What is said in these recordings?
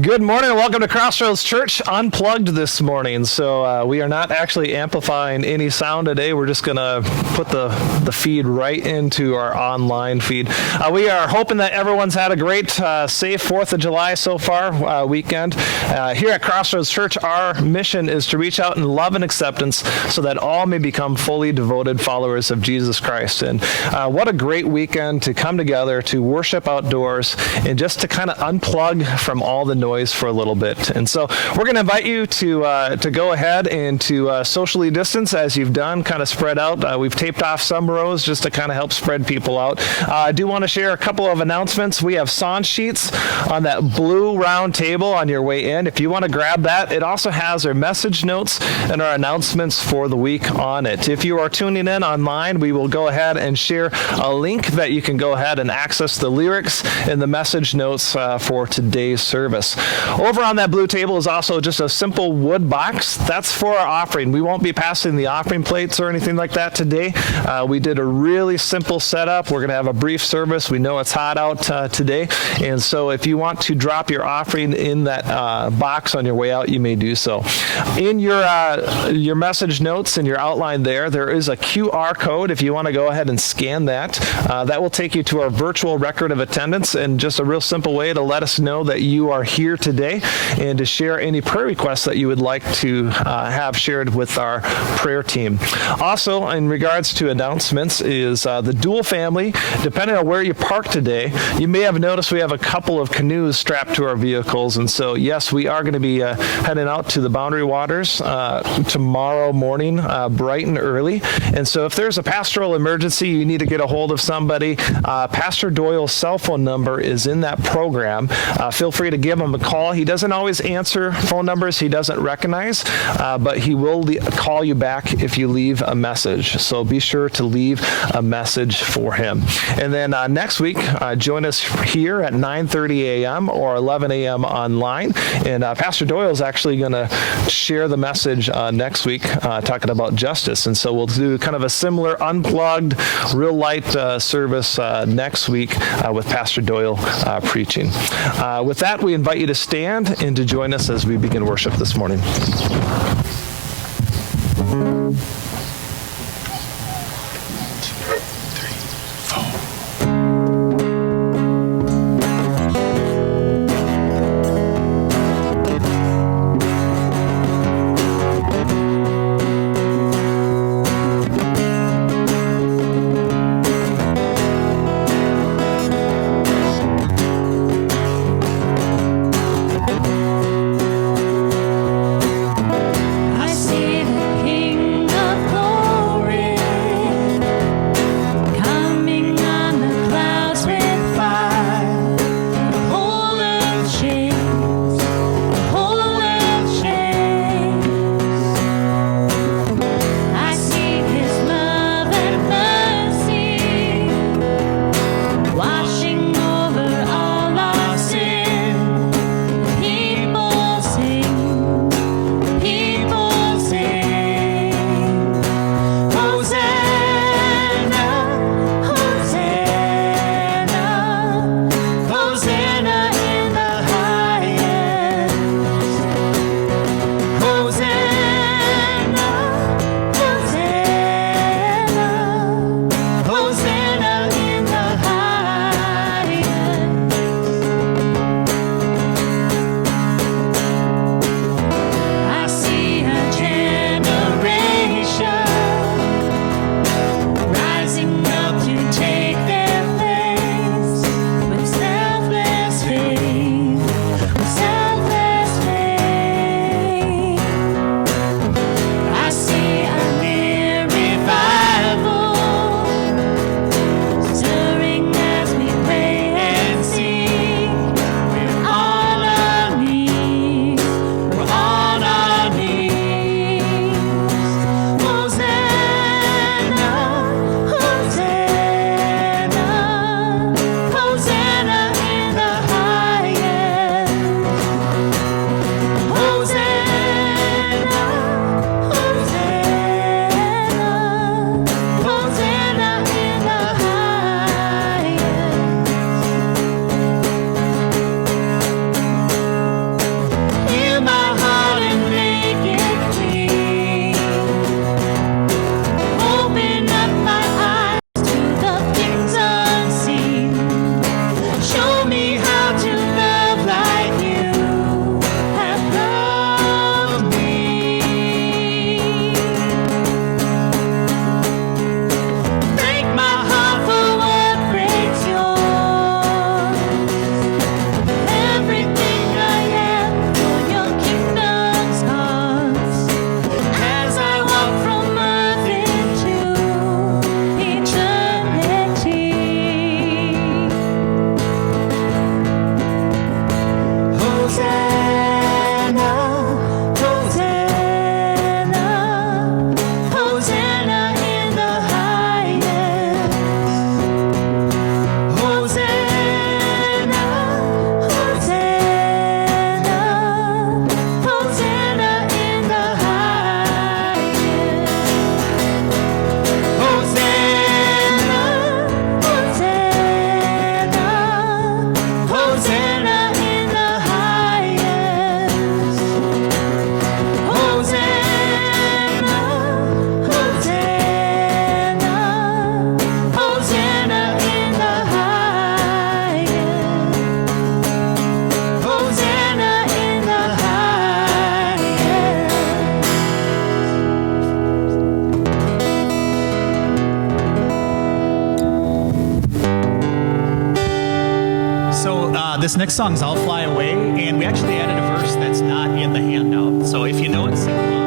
Good morning and welcome to Crossroads Church Unplugged this morning. So we are not actually amplifying any sound today. We're just going to put the feed right into our online feed. We are hoping that everyone's had a great, safe 4th of July so far weekend. Here at Crossroads Church, our mission is to reach out in love and acceptance so that all may become fully devoted followers of Jesus Christ. And what a great weekend to come together, to worship outdoors, and just to kind of unplug from all the noise for a little bit. And so we're going to invite you to go ahead and to socially distance as you've done, kind of spread out. We've taped off some rows just to kind of help spread people out. I do want to share a couple of announcements. We have song sheets on that blue round table on your way in. If you want to grab that, it also has our message notes and our announcements for the week on it. If you are tuning in online, we will go ahead and share a link that you can go ahead and access the lyrics and the message notes for today's service. Over on that blue table is also just a simple wood box. That's for our offering. We won't be passing the offering plates or anything like that today. We did a really simple setup. We're going to have a brief service. We know it's hot out today. And so if you want to drop your offering in that box on your way out, you may do so. In your message notes and your outline there is a QR code. If you want to go ahead and scan that, that will take you to our virtual record of attendance, and just a real simple way to let us know that you are here today and to share any prayer requests that you would like to have shared with our prayer team. Also, in regards to announcements, is the Dual family. Depending on where you park today, you may have noticed we have a couple of canoes strapped to our vehicles. And so, yes, we are going to be heading out to the Boundary Waters tomorrow morning, bright and early. And so if there's a pastoral emergency, you need to get a hold of somebody. Pastor Doyle's cell phone number is in that program. Feel free to give him a call. He doesn't always answer phone numbers he doesn't recognize, but he will call you back if you leave a message. So be sure to leave a message for him. And then next week, join us here at 9:30 a.m. or 11 a.m. online. And Pastor Doyle is actually going to share the message next week talking about justice. And so we'll do kind of a similar unplugged, real light service next week with Pastor Doyle preaching. With that, we invite you to stand and to join us as we begin worship this morning. This next song is I'll Fly Away, and we actually added a verse that's not in the handout. So if you know it, sing along.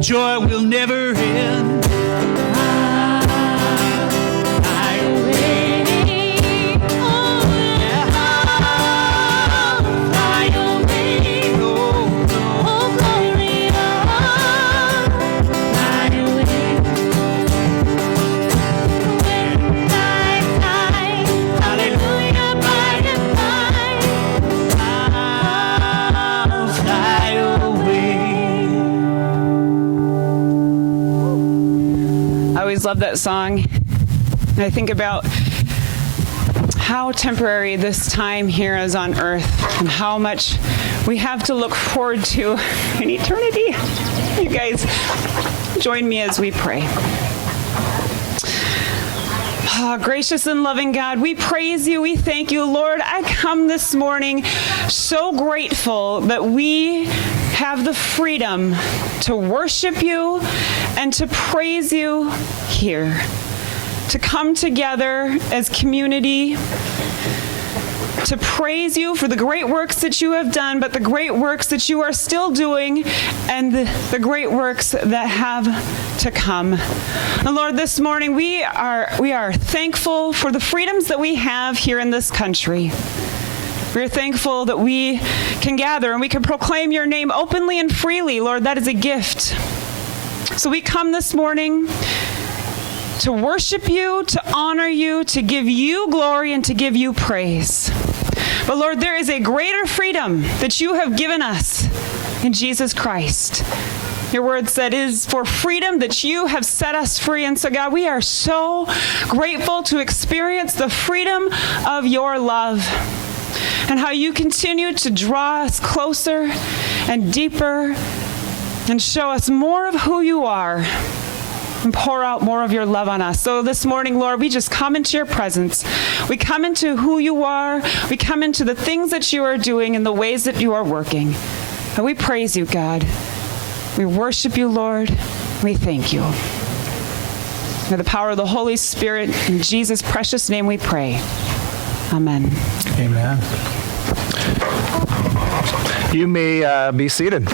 Joy will never end. Fly away, oh yeah. Fly away, oh Gloria. Fly away. When I fly, hallelujah, by and by, I'll fly away. I always love that song. And I think about how temporary this time here is on earth and how much we have to look forward to in eternity. You guys, join me as we pray. Oh, gracious and loving God, we praise you, we thank you, Lord. I come this morning so grateful that we have the freedom to worship you and to praise you here, to come together as community, to praise you for the great works that you have done, but the great works that you are still doing and the great works that have to come. And Lord, this morning we are thankful for the freedoms that we have here in this country. We're thankful that we can gather and we can proclaim your name openly and freely. Lord, that is a gift. So we come this morning to worship you, to honor you, to give you glory, and to give you praise. But Lord, there is a greater freedom that you have given us in Jesus Christ. Your word said, it is for freedom that you have set us free. And so, God, we are so grateful to experience the freedom of your love. and how you continue to draw us closer and deeper and show us more of who you are and pour out more of your love on us. So this morning, Lord, we just come into your presence. We come into who you are. We come into the things that you are doing and the ways that you are working. And we praise you, God. We worship you, Lord. We thank you. By the power of the Holy Spirit, in Jesus' precious name we pray. Amen. Amen. You may be seated.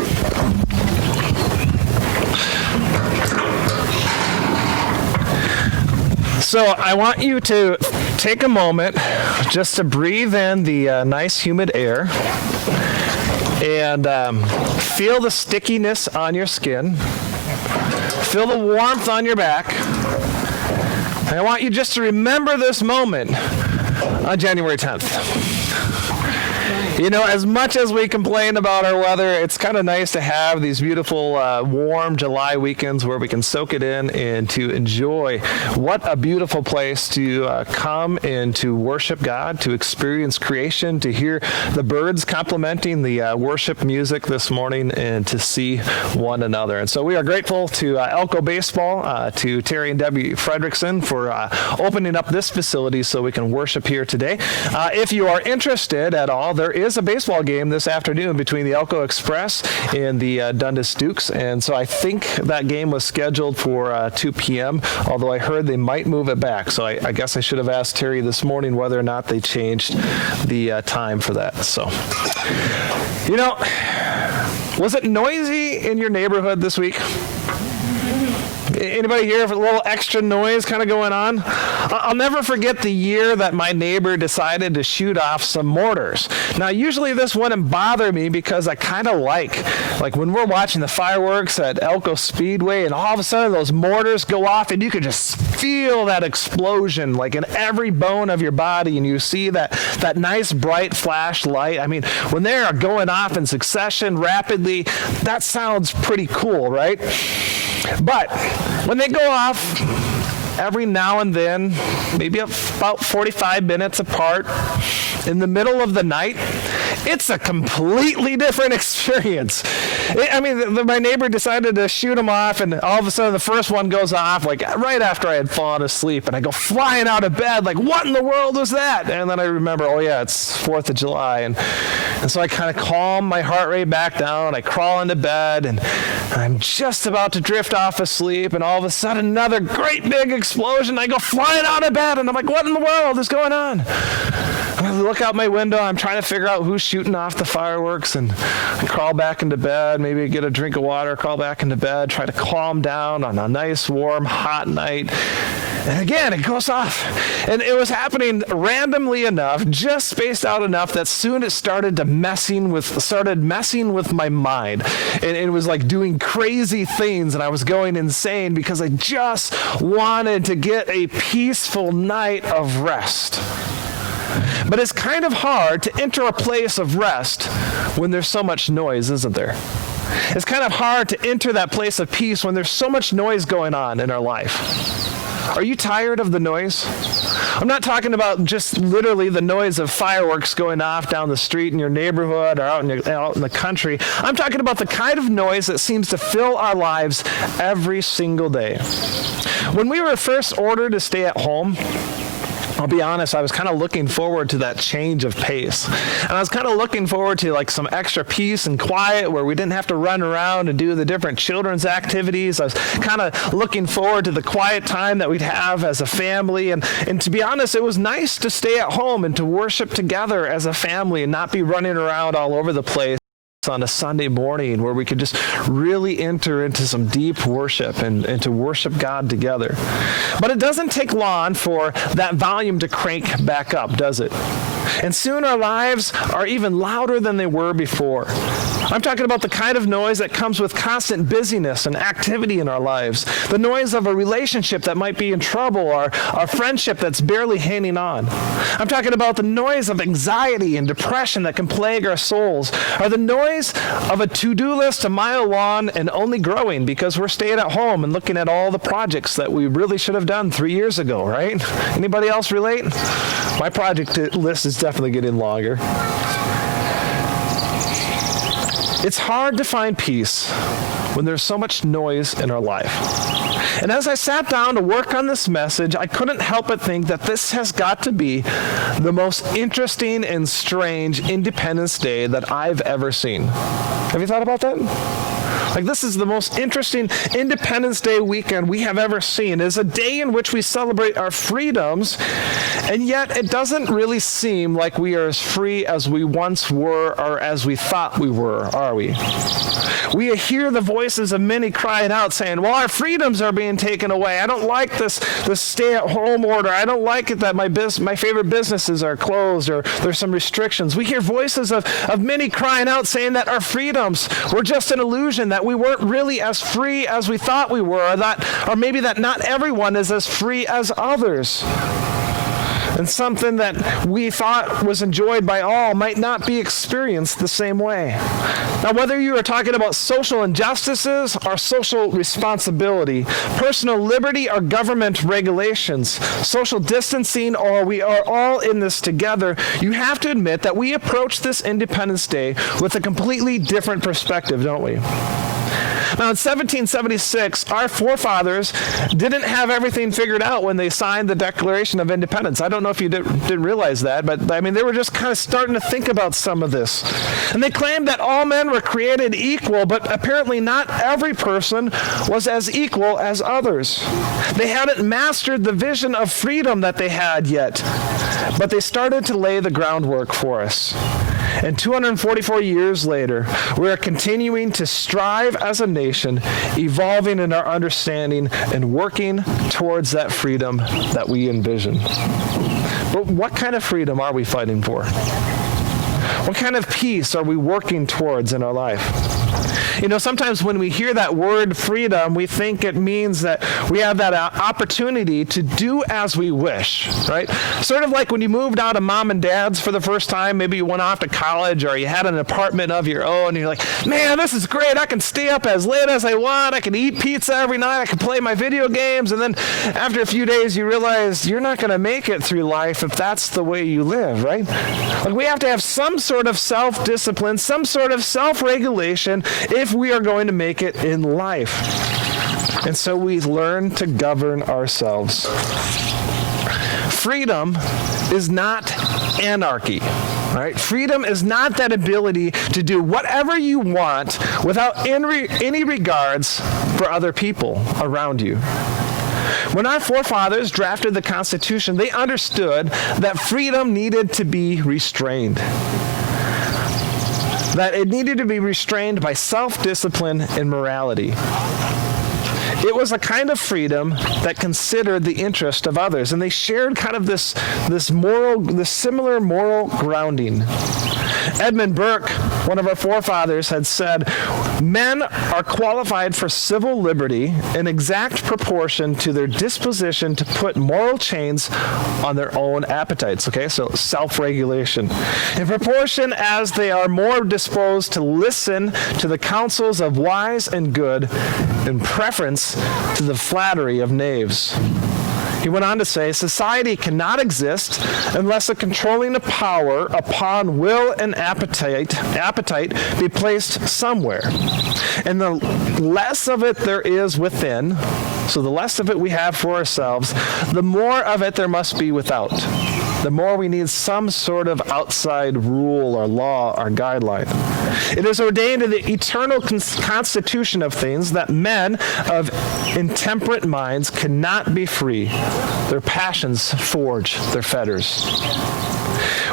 So I want you to take a moment just to breathe in the nice humid air and feel the stickiness on your skin. Feel the warmth on your back. And I want you just to remember this moment on January 10th. You know, as much as we complain about our weather, it's kind of nice to have these beautiful, warm July weekends where we can soak it in and to enjoy. What a beautiful place to come and to worship God, to experience creation, to hear the birds complimenting the worship music this morning, and to see one another. And so we are grateful to Elko Baseball, to Terry and Debbie Fredrickson for opening up this facility so we can worship here today. If you are interested at all, there is a baseball game this afternoon between the Elko Express and the Dundas Dukes, and so I think that game was scheduled for 2 p.m., although I heard they might move it back, so I guess I should have asked Terry this morning whether or not they changed the time for that. So, you know, was it noisy in your neighborhood this week? Anybody here have a little extra noise kind of going on? I'll never forget the year that my neighbor decided to shoot off some mortars. Now, usually this wouldn't bother me because I kind of like when we're watching the fireworks at Elko Speedway and all of a sudden those mortars go off and you can just feel that explosion like in every bone of your body, and you see that nice bright flash light. I mean, when they are going off in succession rapidly, that sounds pretty cool, right? But when they go off every now and then, maybe about 45 minutes apart, in the middle of the night, it's a completely different experience. My neighbor decided to shoot them off, and all of a sudden the first one goes off like right after I had fallen asleep, and I go flying out of bed like, what in the world was that? And then I remember, oh yeah, it's 4th of July. And so I kind of calm my heart rate back down. I crawl into bed, and I'm just about to drift off asleep, and all of a sudden another great big explosion. I go flying out of bed, and I'm like, what in the world is going on? I look out my window. I'm trying to figure out who's shooting off the fireworks, and I crawl back into bed, maybe get a drink of water, crawl back into bed, try to calm down on a nice, warm, hot night. And again, it goes off. And it was happening randomly enough, just spaced out enough that soon it started messing with my mind. And it was like doing crazy things, and I was going insane because I just wanted to get a peaceful night of rest. But it's kind of hard to enter a place of rest when there's so much noise, isn't there? It's kind of hard to enter that place of peace when there's so much noise going on in our life. Are you tired of the noise? I'm not talking about just literally the noise of fireworks going off down the street in your neighborhood or out in the country. I'm talking about the kind of noise that seems to fill our lives every single day. When we were first ordered to stay at home, I'll be honest, I was kind of looking forward to that change of pace. And I was kind of looking forward to like some extra peace and quiet where we didn't have to run around and do the different children's activities. I was kind of looking forward to the quiet time that we'd have as a family. And to be honest, it was nice to stay at home and to worship together as a family and not be running around all over the place on a Sunday morning where we could just really enter into some deep worship and to worship God together. But it doesn't take long for that volume to crank back up, does it? And soon our lives are even louder than they were before. I'm talking about the kind of noise that comes with constant busyness and activity in our lives. The noise of a relationship that might be in trouble, or a friendship that's barely hanging on. I'm talking about the noise of anxiety and depression that can plague our souls, or the noise of a to-do list a mile long and only growing because we're staying at home and looking at all the projects that we really should have done 3 years ago, right? Anybody else relate? My project list is definitely getting longer. It's hard to find peace when there's so much noise in our life. And as I sat down to work on this message, I couldn't help but think that this has got to be the most interesting and strange Independence Day that I've ever seen. Have you thought about that? Like, this is the most interesting Independence Day weekend we have ever seen. It's a day in which we celebrate our freedoms, and yet it doesn't really seem like we are as free as we once were or as we thought we were, are we? We hear the voices of many crying out saying, well, our freedoms are being taken away. I don't like this stay-at-home order. I don't like it that my favorite businesses are closed or there's some restrictions. We hear voices of many crying out saying that our freedoms were just an illusion, that we weren't really as free as we thought we were, or maybe that not everyone is as free as others. And something that we thought was enjoyed by all might not be experienced the same way. Now, whether you are talking about social injustices or social responsibility, personal liberty or government regulations, social distancing, or we are all in this together, you have to admit that we approach this Independence Day with a completely different perspective, don't we? Now, in 1776, our forefathers didn't have everything figured out when they signed the Declaration of Independence. I don't know if you didn't realize that, but I mean, they were just kind of starting to think about some of this. And they claimed that all men were created equal, but apparently not every person was as equal as others. They hadn't mastered the vision of freedom that they had yet, but they started to lay the groundwork for us. And 244 years later, we are continuing to strive as a nation, evolving in our understanding and working towards that freedom that we envision. But what kind of freedom are we fighting for? What kind of peace are we working towards in our life? You know, sometimes when we hear that word freedom, we think it means that we have that opportunity to do as we wish, right? Sort of like when you moved out of mom and dad's for the first time, maybe you went off to college or you had an apartment of your own, and you're like, man, this is great. I can stay up as late as I want. I can eat pizza every night. I can play my video games. And then after a few days, you realize you're not going to make it through life if that's the way you live, right? Like, we have to have some sort of self-discipline, some sort of self-regulation if we are going to make it in life. And so we learn to govern ourselves. Freedom is not anarchy. All right? Freedom is not that ability to do whatever you want without any regards for other people around you. When our forefathers drafted the Constitution, they understood that freedom needed to be restrained. That it needed to be restrained by self-discipline and morality. It was a kind of freedom that considered the interest of others, and they shared kind of this similar moral grounding. Edmund Burke, one of our forefathers, had said, men are qualified for civil liberty in exact proportion to their disposition to put moral chains on their own appetites. Okay, so self-regulation. In proportion as they are more disposed to listen to the counsels of wise and good in preference to the flattery of knaves. He went on to say, society cannot exist unless a controlling of power upon will and appetite be placed somewhere. And the less of it there is within, so the less of it we have for ourselves, the more of it there must be without. The more we need some sort of outside rule or law or guideline. It is ordained in the eternal constitution of things that men of intemperate minds cannot be free. Their passions forge their fetters.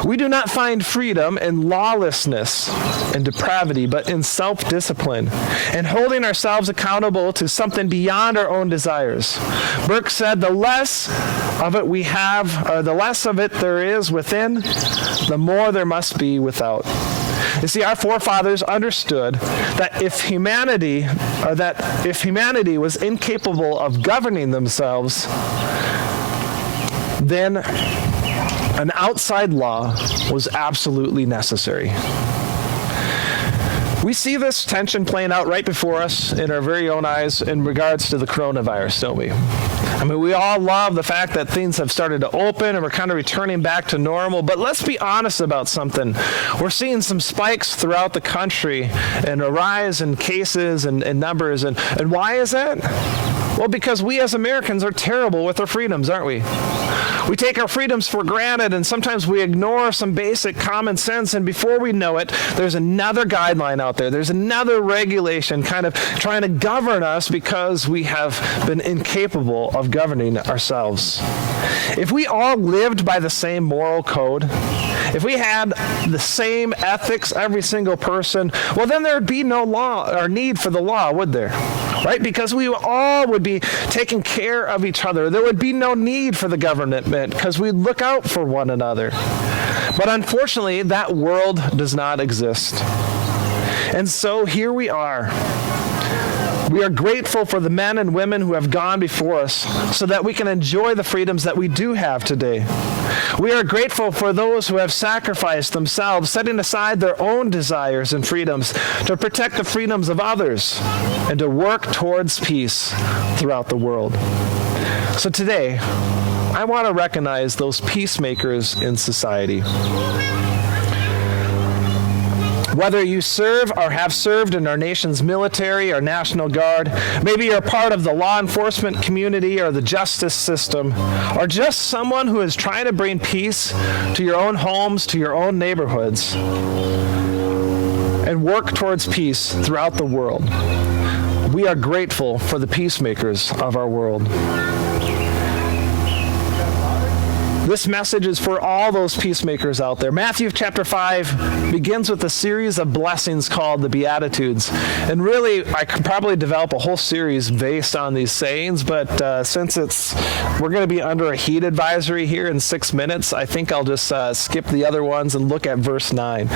We do not find freedom in lawlessness and depravity, but in self-discipline and holding ourselves accountable to something beyond our own desires. Burke said, the less of it we have, or the less of it there is within, the more there must be without. You see, our forefathers understood that if humanity was incapable of governing themselves, then an outside law was absolutely necessary. We see this tension playing out right before us in our very own eyes in regards to the coronavirus, don't we? I mean, we all love the fact that things have started to open and we're kind of returning back to normal, but let's be honest about something. We're seeing some spikes throughout the country and a rise in cases and numbers, and why is that? Well, because we as Americans are terrible with our freedoms, aren't we? We take our freedoms for granted, and sometimes we ignore some basic common sense, and before we know it, there's another guideline out there. There's another regulation kind of trying to govern us because we have been incapable of governing ourselves. If we all lived by the same moral code, if we had the same ethics, every single person, well, then there would be no law or need for the law, would there? Right? Because we all would be taking care of each other. There would be no need for the government because we'd look out for one another. But unfortunately, that world does not exist. And so here we are. We are grateful for the men and women who have gone before us so that we can enjoy the freedoms that we do have today. We are grateful for those who have sacrificed themselves, setting aside their own desires and freedoms to protect the freedoms of others and to work towards peace throughout the world. So today, I want to recognize those peacemakers in society. Whether you serve or have served in our nation's military or National Guard, maybe you're part of the law enforcement community or the justice system, or just someone who is trying to bring peace to your own homes, to your own neighborhoods, and work towards peace throughout the world. We are grateful for the peacemakers of our world. This message is for all those peacemakers out there. Matthew chapter 5 begins with a series of blessings called the Beatitudes. And really, I could probably develop a whole series based on these sayings, but since we're going to be under a heat advisory here in 6 minutes, I think I'll just skip the other ones and look at verse 9.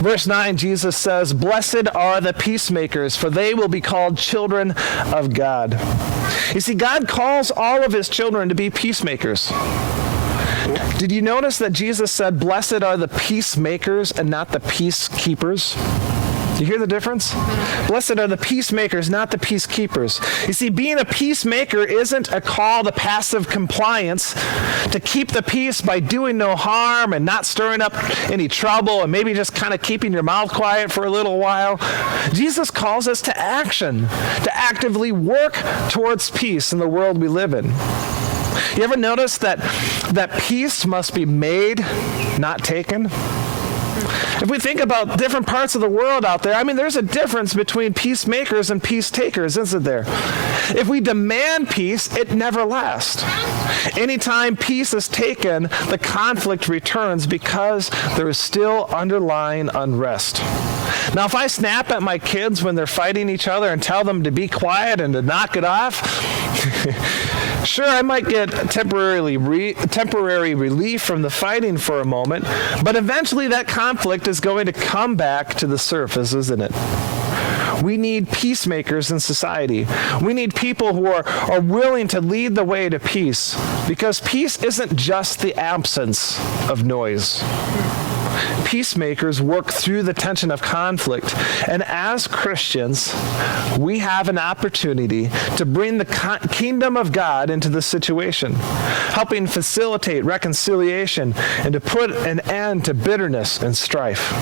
Verse 9, Jesus says, "Blessed are the peacemakers, for they will be called children of God." You see, God calls all of his children to be peacemakers. Did you notice that Jesus said, "Blessed are the peacemakers" and not the peacekeepers? Do you hear the difference? Blessed are the peacemakers, not the peacekeepers. You see, being a peacemaker isn't a call to passive compliance to keep the peace by doing no harm and not stirring up any trouble and maybe just kind of keeping your mouth quiet for a little while. Jesus calls us to action, to actively work towards peace in the world we live in. You ever notice that peace must be made, not taken? If we think about different parts of the world out there, I mean, there's a difference between peacemakers and peace takers, isn't there? If we demand peace, it never lasts. Anytime peace is taken, the conflict returns because there is still underlying unrest. Now, if I snap at my kids when they're fighting each other and tell them to be quiet and to knock it off, sure, I might get temporary relief from the fighting for a moment, but eventually that conflict is going to come back to the surface, isn't it? We need peacemakers in society. We need people who are willing to lead the way to peace, because peace isn't just the absence of noise. Peacemakers work through the tension of conflict, and as Christians, we have an opportunity to bring the kingdom of God into the situation, helping facilitate reconciliation and to put an end to bitterness and strife.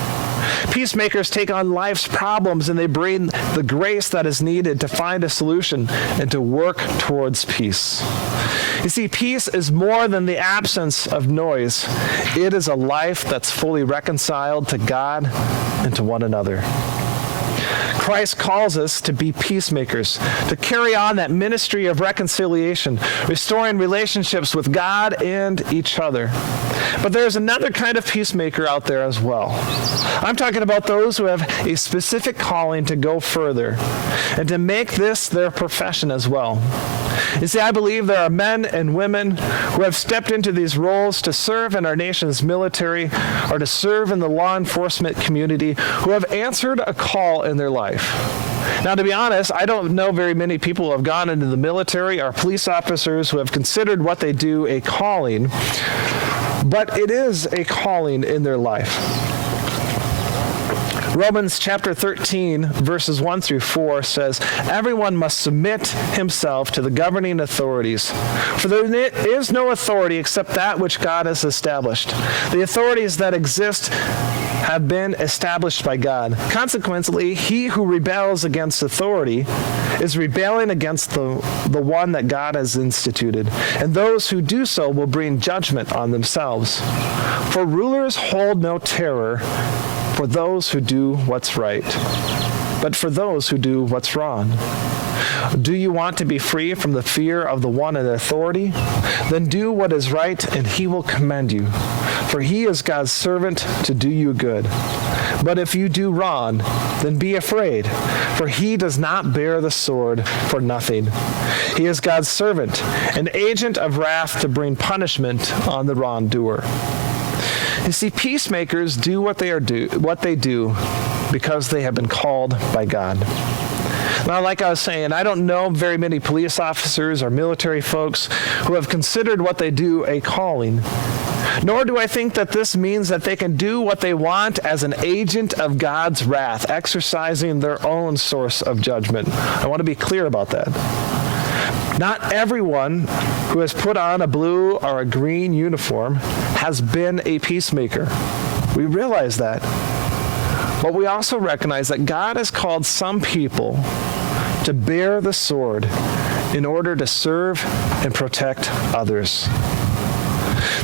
Peacemakers take on life's problems and they bring the grace that is needed to find a solution and to work towards peace. You see, peace is more than the absence of noise. It is a life that's fully reconciled to God and to one another. Christ calls us to be peacemakers, to carry on that ministry of reconciliation, restoring relationships with God and each other. But there's another kind of peacemaker out there as well. I'm talking about those who have a specific calling to go further and to make this their profession as well. You see, I believe there are men and women who have stepped into these roles to serve in our nation's military or to serve in the law enforcement community who have answered a call in their life. Now, to be honest, I don't know very many people who have gone into the military or police officers who have considered what they do a calling, but it is a calling in their life. Romans chapter 13, verses 1 through 4 says, "Everyone must submit himself to the governing authorities, for there is no authority except that which God has established. The authorities that exist have been established by God. Consequently, he who rebels against authority is rebelling against the one that God has instituted, and those who do so will bring judgment on themselves. For rulers hold no terror for those who do what's right, but for those who do what's wrong. Do you want to be free from the fear of the one in authority? Then do what is right, and he will commend you. For he is God's servant to do you good. But if you do wrong, then be afraid, for he does not bear the sword for nothing. He is God's servant, an agent of wrath to bring punishment on the wrongdoer." You see, peacemakers do what they do because they have been called by God. Now, like I was saying, I don't know very many police officers or military folks who have considered what they do a calling. Nor do I think that this means that they can do what they want as an agent of God's wrath, exercising their own source of judgment. I want to be clear about that. Not everyone who has put on a blue or a green uniform has been a peacemaker. We realize that. But we also recognize that God has called some people to bear the sword in order to serve and protect others.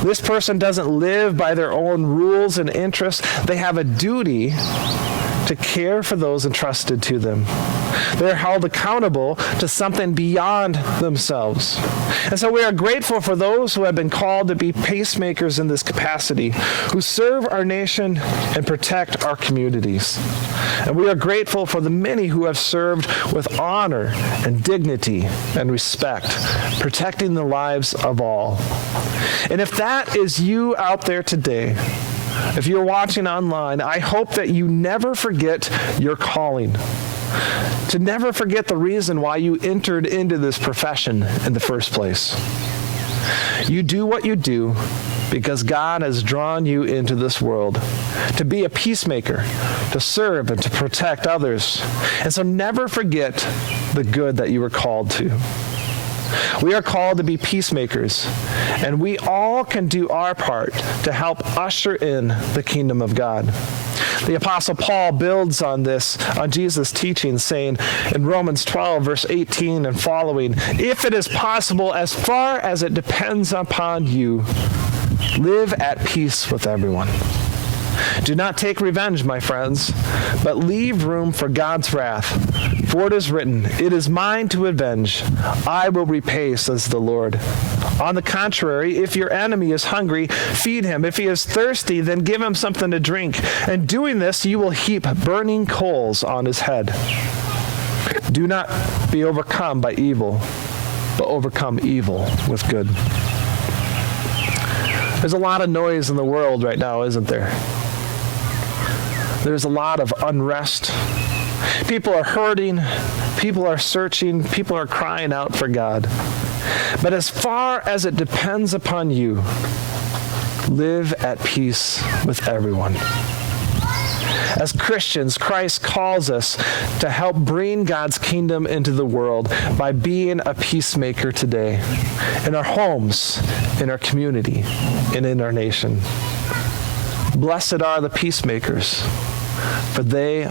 This person doesn't live by their own rules and interests. They have a duty to care for those entrusted to them. They're held accountable to something beyond themselves. And so we are grateful for those who have been called to be peacemakers in this capacity, who serve our nation and protect our communities. And we are grateful for the many who have served with honor and dignity and respect, protecting the lives of all. And if that is you out there today, if you're watching online, I hope that you never forget your calling, to never forget the reason why you entered into this profession in the first place. You do what you do because God has drawn you into this world to be a peacemaker, to serve and to protect others. And so never forget the good that you were called to. We are called to be peacemakers, and we all can do our part to help usher in the kingdom of God. The Apostle Paul builds on this, on Jesus' teaching, saying in Romans 12, verse 18 and following, "If it is possible, as far as it depends upon you, live at peace with everyone. Do not take revenge, my friends, but leave room for God's wrath. For it is written, 'It is mine to avenge. I will repay,' says the Lord. On the contrary, if your enemy is hungry, feed him. If he is thirsty, then give him something to drink. And doing this, you will heap burning coals on his head. Do not be overcome by evil, but overcome evil with good." There's a lot of noise in the world right now, isn't there? There's a lot of unrest. People are hurting. People are searching. People are crying out for God. But as far as it depends upon you, live at peace with everyone. As Christians, Christ calls us to help bring God's kingdom into the world by being a peacemaker today, in our homes, in our community, and in our nation. Blessed are the peacemakers, for they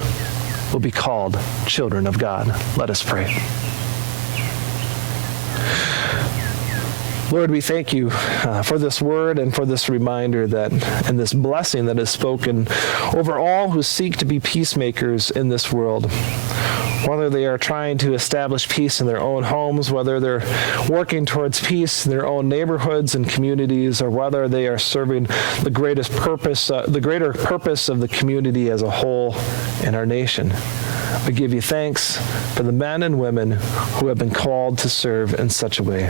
will be called children of God. Let us pray. Lord, we thank you for this word and for this reminder that, and this blessing that is spoken over all who seek to be peacemakers in this world. Whether they are trying to establish peace in their own homes, whether they're working towards peace in their own neighborhoods and communities, or whether they are serving the greater purpose of the community as a whole in our nation. We give you thanks for the men and women who have been called to serve in such a way.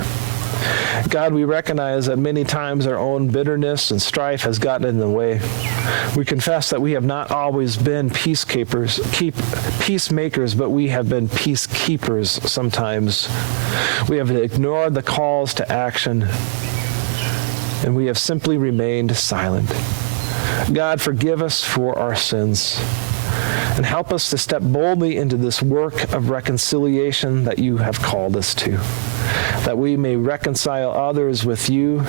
God, we recognize that many times our own bitterness and strife has gotten in the way. We confess that we have not always been peacemakers, but we have been peacekeepers sometimes. We have ignored the calls to action, and we have simply remained silent. God, forgive us for our sins. and help us to step boldly into this work of reconciliation that you have called us to, that we may reconcile others with you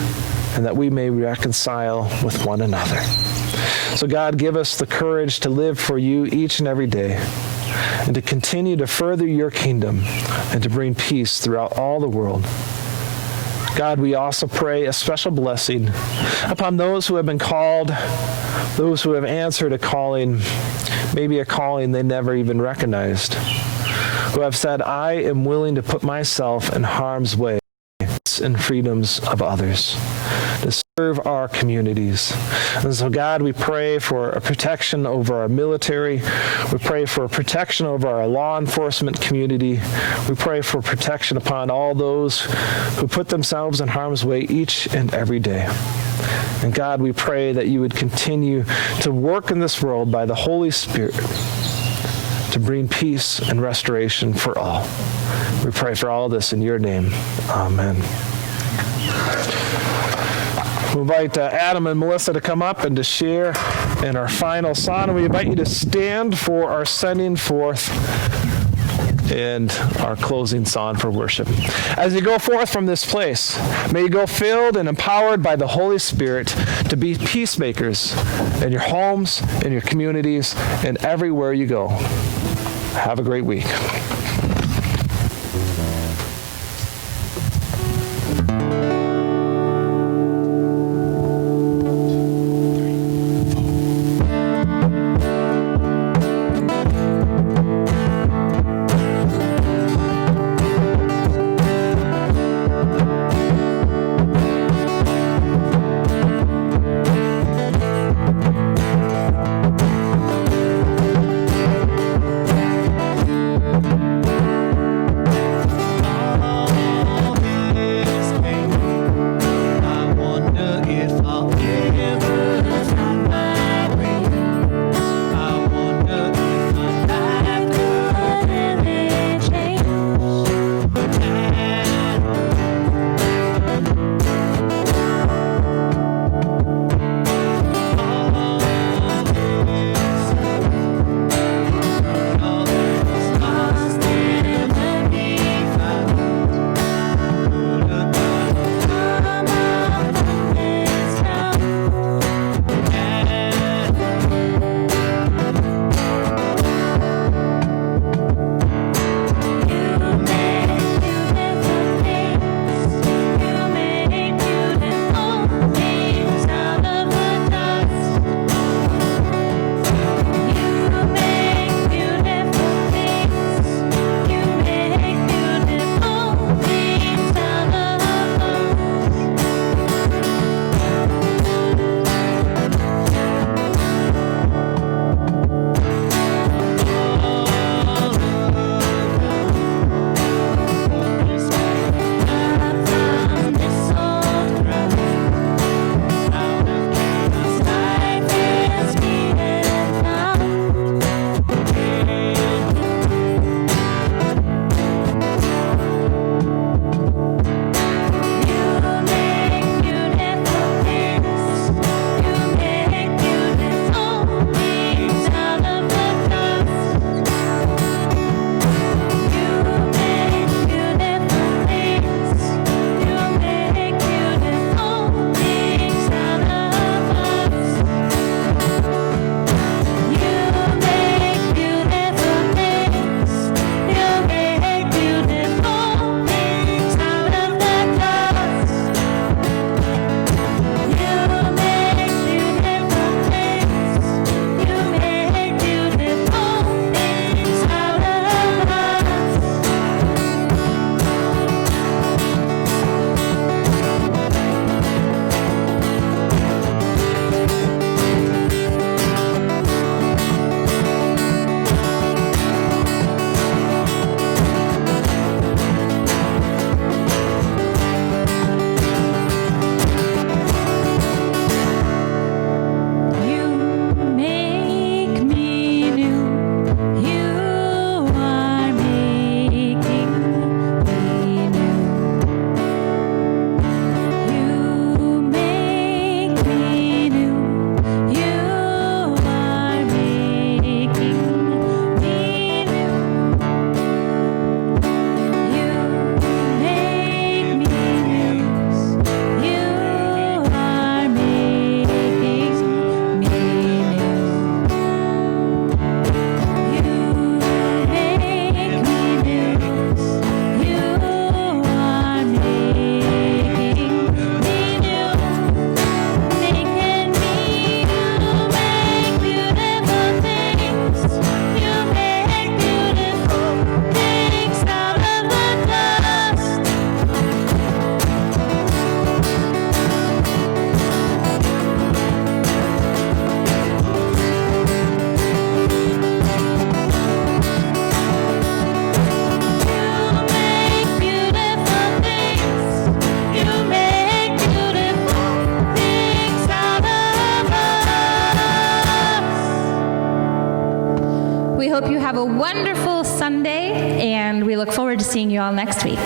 and that we may reconcile with one another. So God, give us the courage to live for you each and every day and to continue to further your kingdom and to bring peace throughout all the world. God, we also pray a special blessing upon those who have been called, those who have answered a calling, maybe a calling they never even recognized, who have said, I am willing to put myself in harm's way and freedoms of others, to serve our communities. And so, God, we pray for a protection over our military. We pray for protection over our law enforcement community. We pray for protection upon all those who put themselves in harm's way each and every day. And God, we pray that you would continue to work in this world by the Holy Spirit to bring peace and restoration for all. We pray for all this in your name. Amen. We invite Adam and Melissa to come up and to share in our final song. And we invite you to stand for our sending forth and our closing song for worship. As you go forth from this place, may you go filled and empowered by the Holy Spirit to be peacemakers in your homes, in your communities, and everywhere you go. Have a great week. hope you have a wonderful Sunday, and we look forward to seeing you all next week.